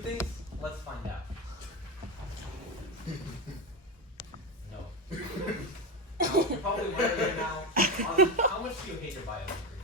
things? Let's find out. No. Now, you're probably wondering now, how much do you hate your biochemistry?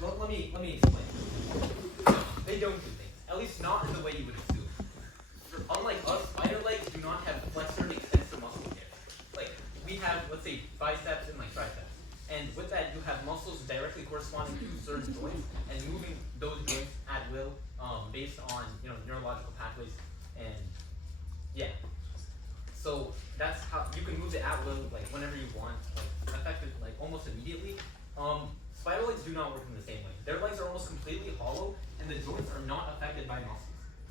Let me explain. They don't do things. At least not in the way you would assume. Unlike us, spider legs do not have flexor and extensor muscle here. Like, we have, let's say, biceps and like triceps. And with that, you have muscles directly corresponding to certain joints and moving those joints at will based on neurological pathways and yeah. So that's how you can move it at will, like whenever you want, like effective, like almost immediately. Spider legs do not work in the same way. Their legs are almost completely hollow, and the joints are not affected by muscles.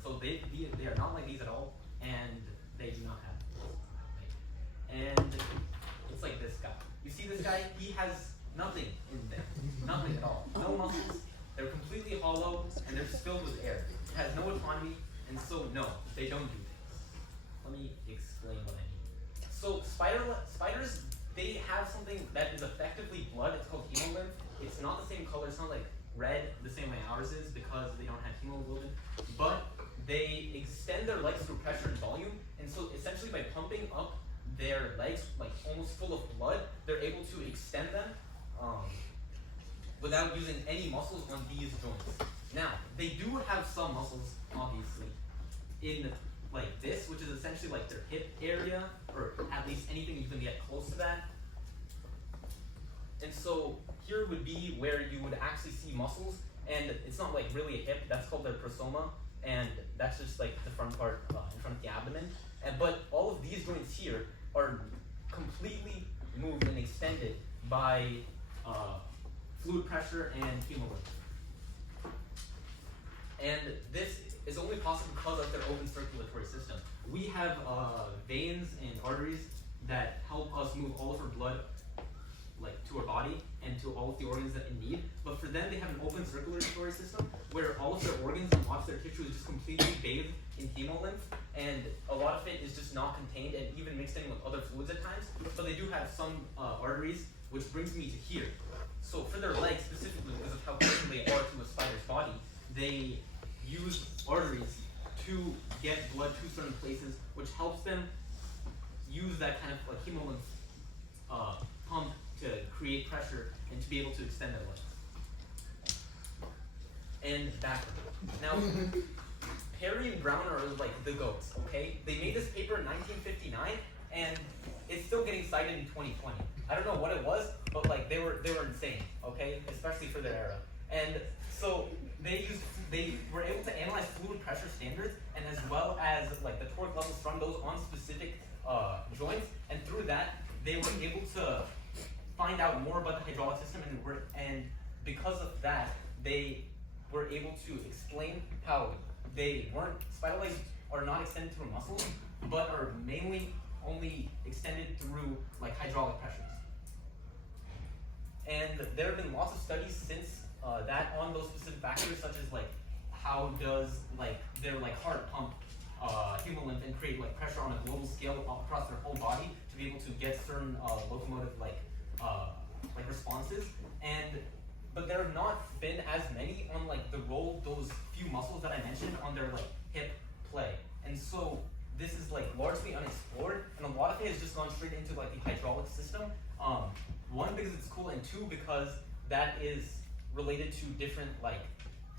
So they are not like these at all, and they do not have. And it's like this guy. You see this guy? He has nothing in them, nothing at all. No muscles. They're completely hollow, and they're just filled with air. It has no autonomy, and so no, they don't do things. Let me explain what I mean. So spiders, they have something that is effectively blood. It's called hemolymph. It's not the same color. It's not like red the same way ours is because they don't have hemoglobin. But they extend their legs through pressure and volume. And so essentially by pumping up their legs like almost full of blood, they're able to extend them without using any muscles on these joints. Now, they do have some muscles, obviously, in like this, which is essentially like their hip area, or at least anything you can get close to that. And so here would be where you would actually see muscles, and it's not like really a hip, that's called their prosoma, and that's just like the front part in front of the abdomen. But all of these joints here are completely moved and extended by fluid pressure and hemolymph. And this is only possible because of their open circulatory system. We have veins and arteries that help us move all of our blood like to our body and to all of the organs that it need. But for them, they have an open circulatory system where all of their organs and lots of their tissue is just completely bathed in hemolymph, and a lot of it is just not contained and even mixed in with other fluids at times. But they do have some arteries, which brings me to here. So for their legs specifically, because of how close they are to a spider's body, they use arteries to get blood to certain places, which helps them use that kind of like hemolymph pump to create pressure and to be able to extend their legs. And backward. Now, Perry and Brown are like the goats, okay? They made this paper in 1959, and it's still getting cited in 2020. I don't know what it was, but like they were insane, okay? Especially for their era. And so they were able to analyze fluid pressure standards, and as well as like the torque levels from those on specific joints, and through that they were able to find out more about the hydraulic system, and because of that they were able to explain how spider legs are not extended through muscles, but are mainly only extended through like hydraulic pressures. And there have been lots of studies since that on those specific factors, such as like how does like their like heart pump hemolymph and create like pressure on a global scale across their whole body to be able to get certain locomotive like responses. But there have not been as many on like the role those few muscles that I mentioned on their like hip play. And so this is like largely unexplored, and a lot of it has just gone straight into like the hydraulic system. One, because it's cool, and two, because that is related to different like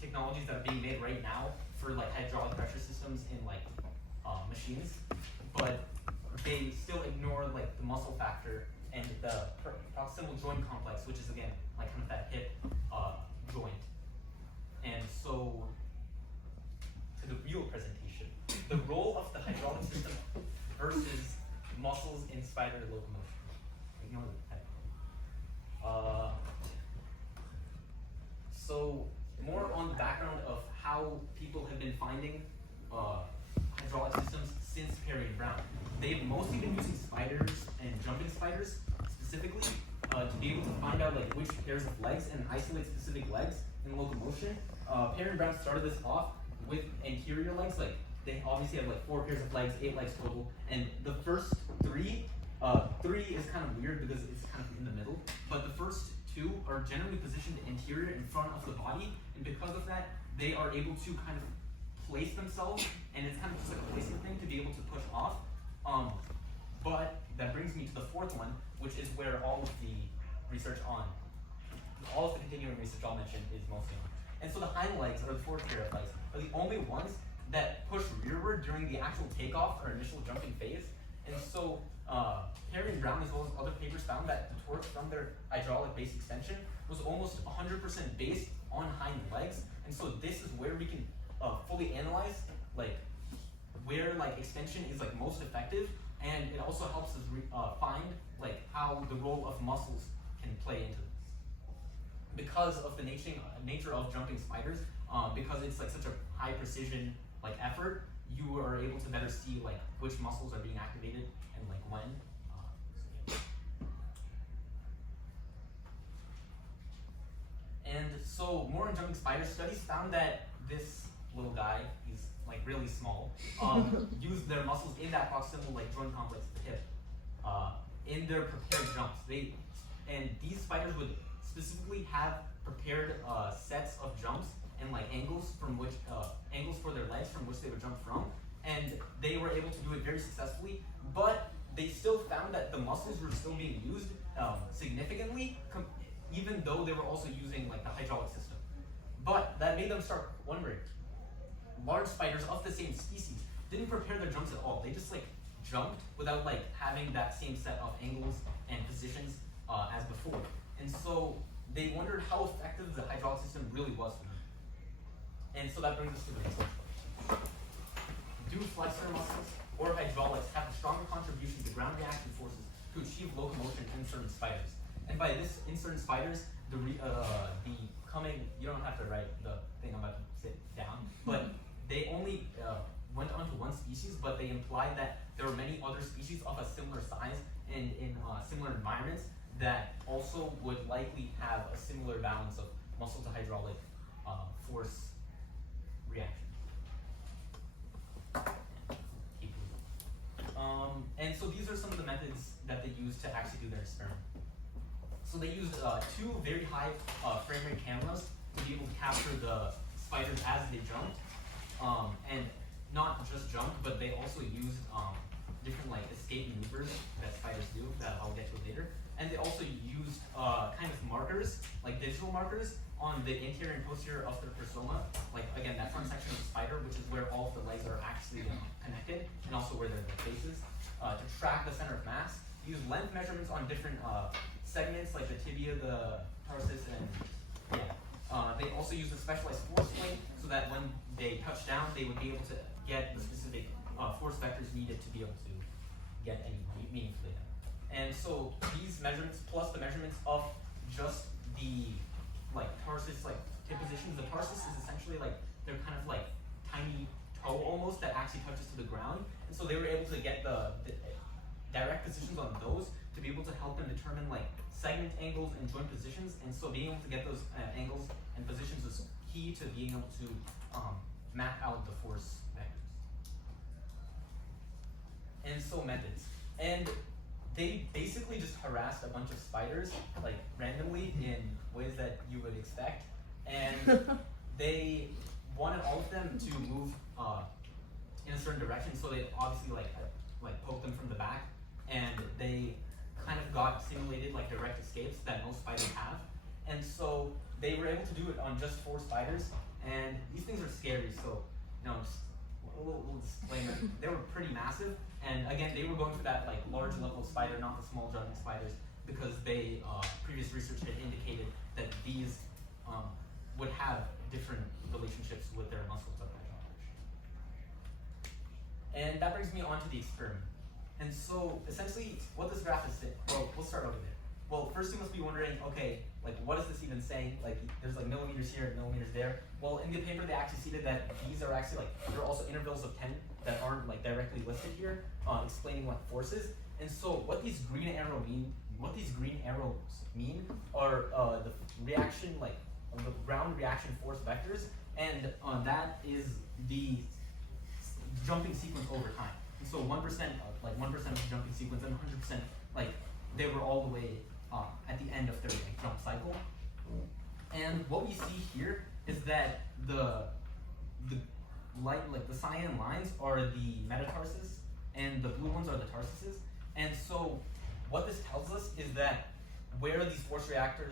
technologies that are being made right now for like hydraulic pressure systems in like machines, but they still ignore like the muscle factor and the proximal joint complex, which is again like kind of that hip joint. And so to the real presentation, the role of the hydraulic system versus muscles in spider locomotion. Ignore the head. So more on the background of how people have been finding hydraulic systems since Perry and Brown. They've mostly been using spiders and jumping spiders specifically to be able to find out like which pairs of legs and isolate specific legs in locomotion. Perry and Brown started this off with anterior legs. Like they obviously have like 4 pairs of legs, 8 legs total, and the first 3 is kind of weird because it's kind of in the middle, but the first 2 are generally positioned anterior in front of the body, and because of that, they are able to kind of place themselves, and it's kind of just like a placing thing to be able to push off. But that brings me to the fourth one, which is where all of the research on, all of the continuing research I'll mention is mostly on. And so the hind legs, or the forward pair of legs, are the only ones that push rearward during the actual takeoff or initial jumping phase. And so Perry and Brown, as well as other papers, found that the torque from their hydraulic base extension was almost 100% based on hind legs. And so this is where we can fully analyze like where like extension is like most effective, and it also helps us find like how the role of muscles can play into this. Because of the nature of jumping spiders, because it's like such a high precision like effort, you are able to better see like which muscles are being activated and like when. And so more on jumping spiders, studies found that this little guy, he's like really small, use their muscles in that proximal like joint complex of the hip in their prepared jumps. And these spiders would specifically have prepared sets of jumps and like angles from which angles for their legs from which they would jump from, and they were able to do it very successfully. But they still found that the muscles were still being used significantly, even though they were also using like the hydraulic system. But that made them start wondering, large spiders of the same species didn't prepare their jumps at all. They just like jumped without like having that same set of angles and positions as before. And so they wondered how effective the hydraulic system really was for them. And so that brings us to the next question. Do flexor muscles or hydraulics have a stronger contribution to ground reaction forces to achieve locomotion in certain spiders? And by this, in certain spiders, the coming, you don't have to write the thing I'm about to sit down, but they only went onto one species, but they implied that there were many other species of a similar size and in similar environments that also would likely have a similar balance of muscle to hydraulic force reaction. And so these are some of the methods that they used to actually do their experiment. So they used two very high frame rate cameras to be able to capture the spiders as they jumped, and not just jumped, but they also used different like escape maneuvers that spiders do that I'll get to later. And they also used kind of markers, like digital markers, on the interior and posterior of their prosoma. Like again, that front section of the spider, which is where all of the legs are actually connected, and also where their faces, to track the center of mass. Use length measurements on different segments, like the tibia, the tarsus, and they also use a specialized force plate so that when they touch down, they would be able to get the specific force vectors needed to be able to get any meaningful data. And so these measurements plus the measurements of just the like tarsus, like tip positions. The tarsus is essentially like they're kind of like tiny toe almost that actually touches to the ground. And so they were able to get the direct positions on those to be able to help them determine like segment angles and joint positions. And so being able to get those angles and positions is key to being able to map out the force vectors. And so methods. And they basically just harassed a bunch of spiders like randomly in ways that you would expect. And they wanted all of them to move in a certain direction. So they obviously like poked them from the back, and they kind of got simulated like direct escapes that most spiders have. And so they were able to do it on just 4 spiders, and these things are scary, so just a little disclaimer. They were pretty massive, and again, they were going for that like large level of spider, not the small jumping spiders, because they previous research had indicated that these would have different relationships with their muscles of hydraulics. And that brings me on to the experiment. And so essentially what this graph is saying, well, we'll start over there. Well, first you must be wondering, okay, like what is this even saying? Like there's like millimeters here and millimeters there. Well, in the paper they actually stated that these are actually like, there are also intervals of 10 that aren't like directly listed here, explaining what forces. And so what these green arrows mean are the reaction, like the ground reaction force vectors, and that is the jumping sequence over time. And so 1%, like 1% of the jumping sequence, and 100%, like they were all the way at the end of their like, jump cycle. And what we see here is that the like the cyan lines are the metatarsus, and the blue ones are the tarsuses. And so, what this tells us is that where these force reaction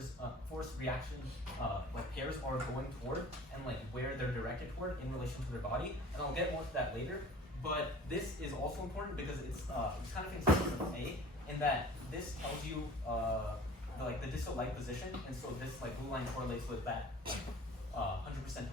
like pairs are going toward, and like where they're directed toward in relation to their body. And I'll get more to that later. But this is also important because it's kind of consistent with A, in that this tells you the distal light position, and so this like blue line correlates with that 100% to 1%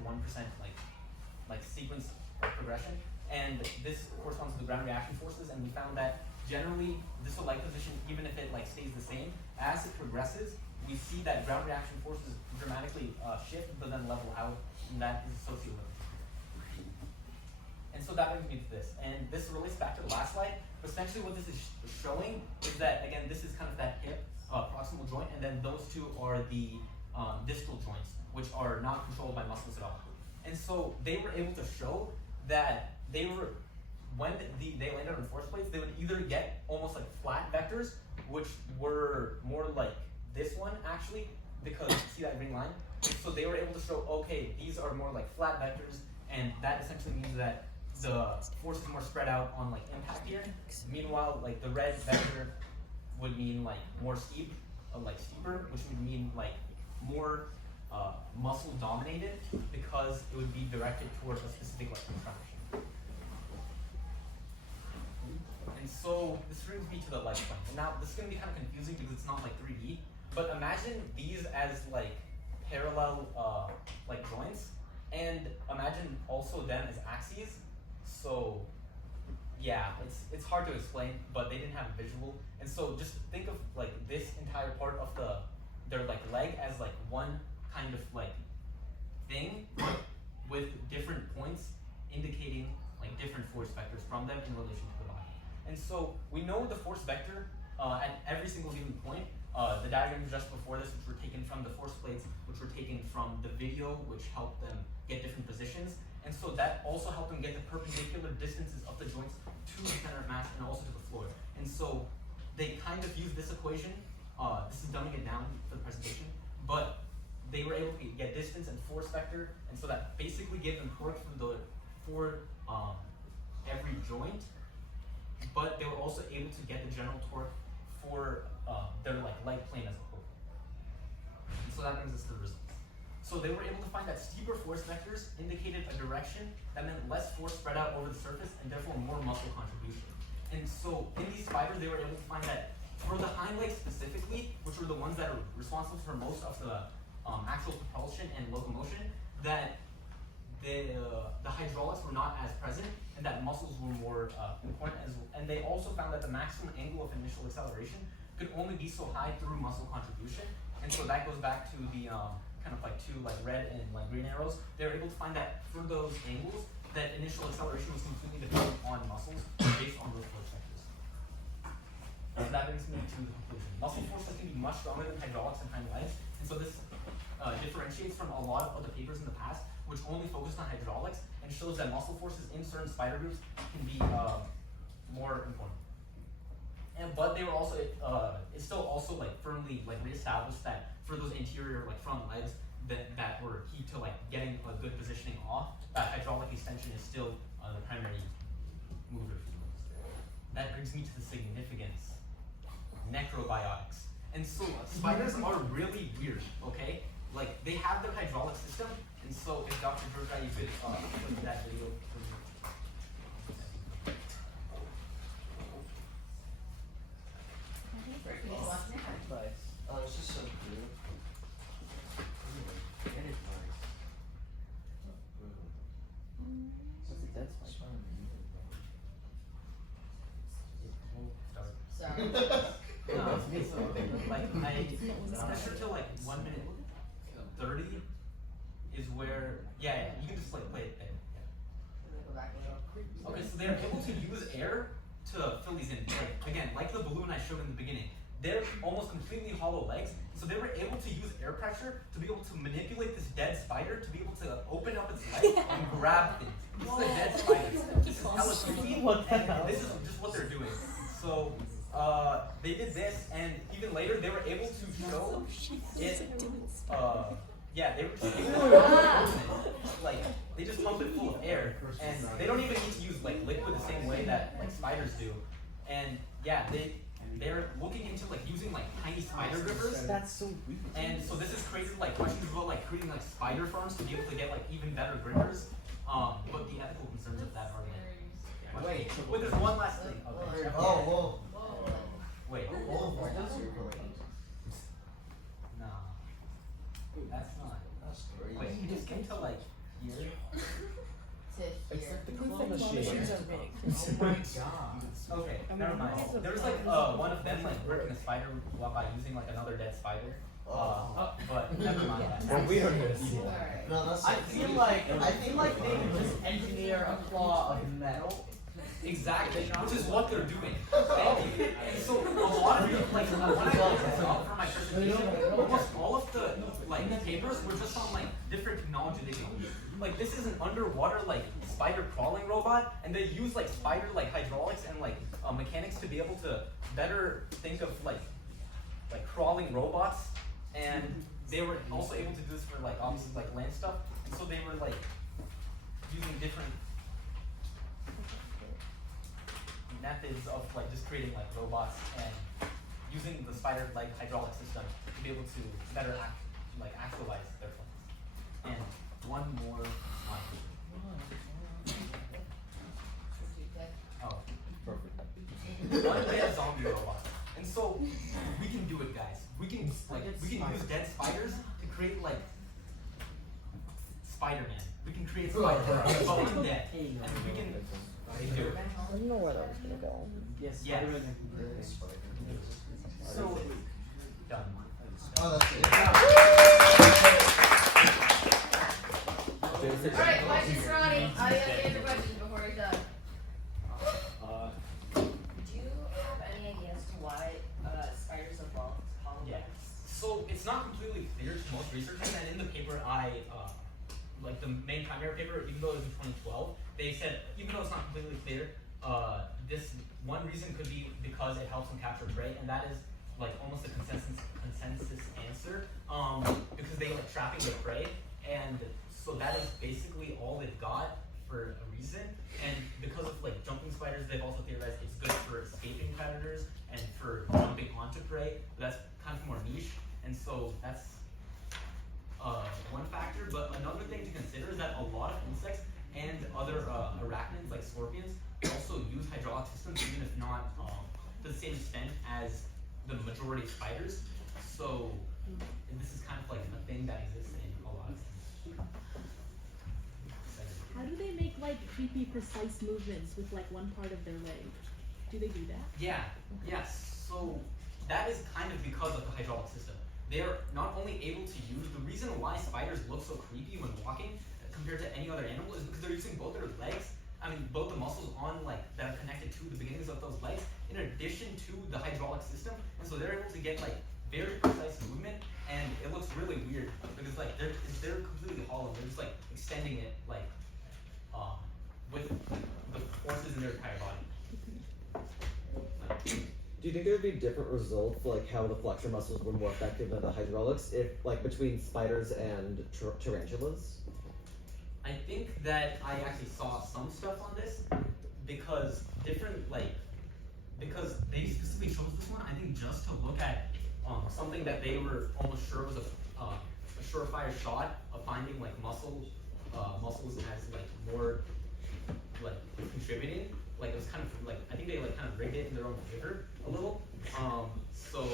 like sequence of progression, and this corresponds to the ground reaction forces. And we found that generally distal light position, even if it like stays the same, as it progresses, we see that ground reaction forces dramatically shift, but then level out, and that is associated with it. And so that brings me to this, and this relates back to the last slide. But essentially, what this is showing is that, again, this is kind of that hip proximal joint, and then those two are the distal joints, which are not controlled by muscles at all. And so they were able to show that they were, when they landed on force plates, they would either get almost like flat vectors, which were more like this one actually, because see that green line? So they were able to show, okay, these are more like flat vectors, and that essentially means that the force is more spread out on like impact here. Meanwhile, like the red vector would mean like more steep, like steeper, which would mean like more muscle dominated, because it would be directed towards a specific like contraction. And so this brings me to the light plane. And now this is going to be kind of confusing because it's not like 3D, but imagine these as like parallel like joints, and imagine also them as axes. So yeah, it's hard to explain, but they didn't have a visual. And so just think of like this entire part of their like leg as like one kind of like thing with different points indicating like different force vectors from them in relation to the body. And so we know the force vector at every single given point. The diagrams just before this, which were taken from the force plates, which were taken from the video, which helped them get different positions. And so that also helped them get the perpendicular distances of the joints to the center of mass and also to the floor. And so they kind of used this equation. This is dumbing it down for the presentation, but they were able to get distance and force vector, and so that basically gave them torque for every joint. But they were also able to get the general torque for their like leg plane as a whole. And so that brings us to the results. So they were able to find that steeper force vectors indicated a direction that meant less force spread out over the surface and therefore more muscle contribution. And so in these spiders, they were able to find that for the hind legs specifically, which were the ones that are responsible for most of the actual propulsion and locomotion, that the hydraulics were not as present, and that muscles were more important as well. And they also found that the maximum angle of initial acceleration could only be so high through muscle contribution. And so that goes back to the kind of like two like red and like green arrows. They were able to find that for those angles, that initial acceleration was completely dependent on muscles based on those force vectors. So that brings me to the conclusion. Muscle forces can be much stronger than hydraulics and hind legs, and so this differentiates from a lot of other papers in the past, which only focused on hydraulics, and shows that muscle forces in certain spider groups can be more important. But they were also it's still also like firmly like reestablished that for those anterior like front legs that were key to like getting a good positioning off, that hydraulic extension is still the primary mover. That brings me to the significance: necrobiotics. And so spiders are really weird, okay? Like they have their hydraulic system, and so if Dr. Georgia, you could put that video for me. It's just so cool. It is nice. What's the dead spider? Sorry. No, it's like I'm not sure till like 1 minute 30 is where you can just like play it there. Go back a little. Okay, so they're able to use air to fill these in. Like, again, like the balloon I showed in the beginning. They're almost completely hollow legs, so they were able to use air pressure to be able to manipulate this dead spider to be able to open up its legs and grab things. This is a dead spider. This is hella creepy, and this is just what they're doing. So they did this, and even later they were able to show it Yeah, they were just like they just pump it full of air, and they don't even need to use like liquid the same way that like spiders do. And yeah, they're looking into like using like tiny spider grippers. That's so weird. And so this has created like questions about like creating like spider farms to be able to get like even better grippers. But the ethical concerns of that are like, wait, there's one last thing. Okay. Oh, Wait. whoa. Why does your No. That's not. That's crazy. Wait, you just get to like here. It's like the Claw claw machine. machines Oh my god. Okay, never mind. There's like one of them like working a spider by using like another dead spider. But never mind that. Well, we don't even see it. Alright. No, that's I feel like they could just engineer a claw of metal. Exactly, which is what they're doing. And so a lot of you, like when I looked this up for my presentation, almost all of the like papers were just on like different technology they can use. Like this is an underwater like spider crawling robot, and they use like spider like hydraulics and like mechanics to be able to better think of like crawling robots. And they were also able to do this for like obviously like land stuff. And so they were like using different methods of like just creating like robots and using the spider like hydraulic system to be able to better actualize their plans. And one more slide. Oh, Perfect. one made a zombie robot. And so we can do it, guys. We can use dead spiders to create like Spider-Man. We can create Spider-Man, but undead, and we can do it. I don't know where that was gonna go. Yes. Yes. So done. Oh, that's it. Alright, questions for Ronnie. I have to answer questions before he's done. Do you have any idea as to why spiders evolved Yeah. polyps? So it's not completely clear to most researchers, and in the paper like the main primary paper, even though it was in 2012, they said even though it's not completely clear, this one reason could be because it helps them capture prey, and that is like almost a consensus answer, because they like trapping their prey, and so that is basically all they've got for a reason. And because of like jumping spiders, they've also theorized it's good for escaping predators and for jumping onto prey. But that's kind of more niche, and so that's one factor. But another thing to consider is that a lot of insects and other arachnids like scorpions also use hydraulic systems, even if not to the same extent as the majority of spiders. So this is kind of like a thing that exists in a lot of things. How do they make like creepy precise movements with like one part of their leg? Do they do that? Yeah, yes. So that is kind of because of the hydraulic system. They are not only able to use, the reason why spiders look so creepy when walking compared to any other animal is because they're using both their legs, both the muscles on like that are connected to the beginnings of those legs, in addition to the hydraulic system. And so they're able to get like very precise movement, and it looks really weird because like they're completely hollow. They're just like extending it like with the forces in their entire body. Do you think there would be different results, like how the flexor muscles were more effective than the hydraulics, if like between spiders and tarantulas? I think that I actually saw some stuff on this because because they specifically chose this one, I think just to look at something that they were almost sure was a surefire shot of finding like muscles as like more like contributing. Like it was kind of like, I think they like kind of rigged it in their own favor a little. So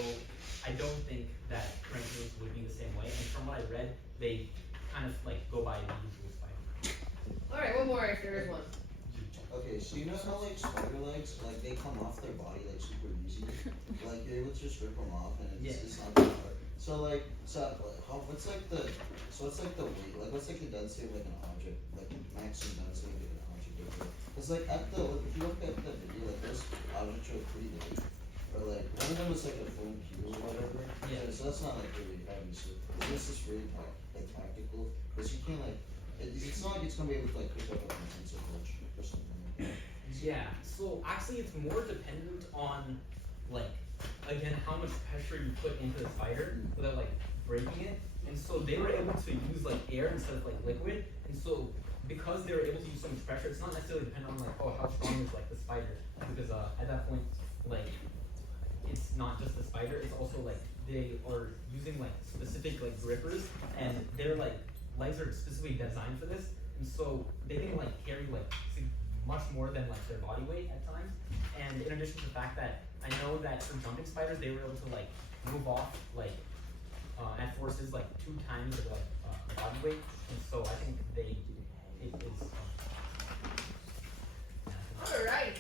I don't think that tarantulas would be the same way. And from what I read, they kind of like go by the usual spider. Alright, one more if there is one. Okay, so you know how like spider legs, like they come off their body like super easy? Like you're able to just rip them off and it's not that hard. So what's like the weight, like what's like the density of like an object, like maximum density of an object? It's like if you look at the video, like those objects are pretty big. Or like one of them was like a phone cube or whatever. Yeah. So that's not like really heavy. So this is really like tactical, because you can't like it's not like it's gonna be able to like pick up a pencil coach or something like that. Yeah, so actually it's more dependent on like, again, how much pressure you put into the spider, so that like breaking it, and so they were able to use like air instead of like liquid, and so because they were able to use so much pressure, it's not necessarily dependent on like, oh, how strong is like the spider, because at that point, like, it's not just the spider, it's also like they are using like specific like grippers, and their like legs are specifically designed for this, and so they can like carry like much more than like their body weight at times. And in addition to the fact that I know that for jumping spiders, they were able to like move off like at forces like 2 times of like body weight, and so I think it is. Alright.